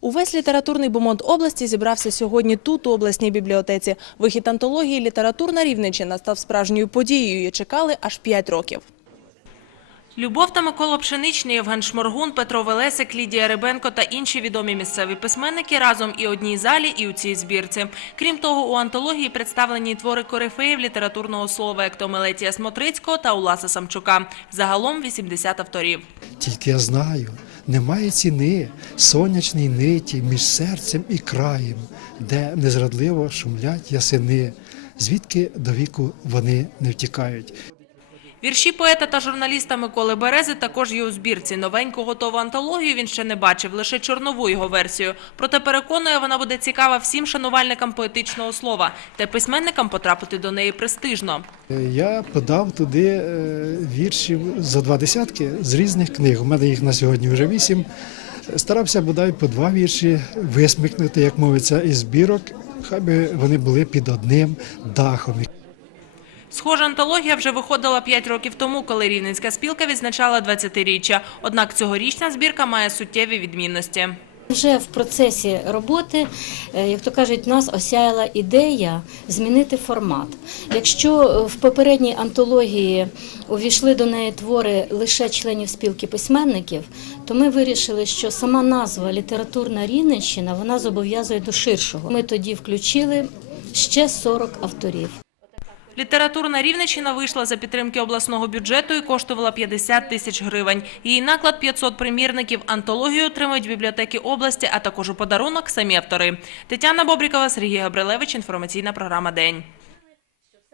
Увесь літературний бомонд області зібрався сьогодні тут, у обласній бібліотеці. Вихід антології «Літературна Рівненщина» став справжньою подією і чекали аж 5 років. Любов та Микола Пшеничний, Євген Шморгун, Петро Велесик, Лідія Рибенко та інші відомі місцеві письменники разом і одній залі, і у цій збірці. Крім того, у антології представлені твори корифеїв літературного слова, як то Мелетія Смотрицького та Уласа Самчука. Загалом 80 авторів. Тільки я знаю, немає ціни сонячній ниті між серцем і краєм, де незрадливо шумлять ясени, звідки до віку вони не втікають. Вірші поета та журналіста Миколи Берези також є у збірці. Новеньку готову антологію він ще не бачив, лише чорнову його версію. Проте переконує, вона буде цікава всім шанувальникам поетичного слова, та письменникам потрапити до неї престижно. Е, Я подав туди е, віршів за два десятки з різних книг. У мене їх на сьогодні вже вісім. Старався бодай по два вірші висмикнути, як мовиться, із збірок, хай би вони були під одним дахом. Схожа антологія вже виходила 5 років тому, коли Рівненська спілка відзначала 20-річчя. Однак цьогорічна збірка має суттєві відмінності. Вже в процесі роботи, е, як то кажуть, нас осяяла ідея змінити формат. Якщо в попередній антології увійшли до неї твори лише членів спілки письменників, то ми вирішили, що сама назва літературна Рівненщина вона зобов'язує до ширшого. Ми тоді включили ще 40 авторів. Літературна Рівненщина вийшла за підтримки обласного бюджету і коштувала 50 тисяч гривень. Її наклад 500 примірників. Антологію отримують бібліотеки області, а також у подарунок самі автори. Тетяна Бобрікова, Сергій Габрилевич. Інформаційна програма День.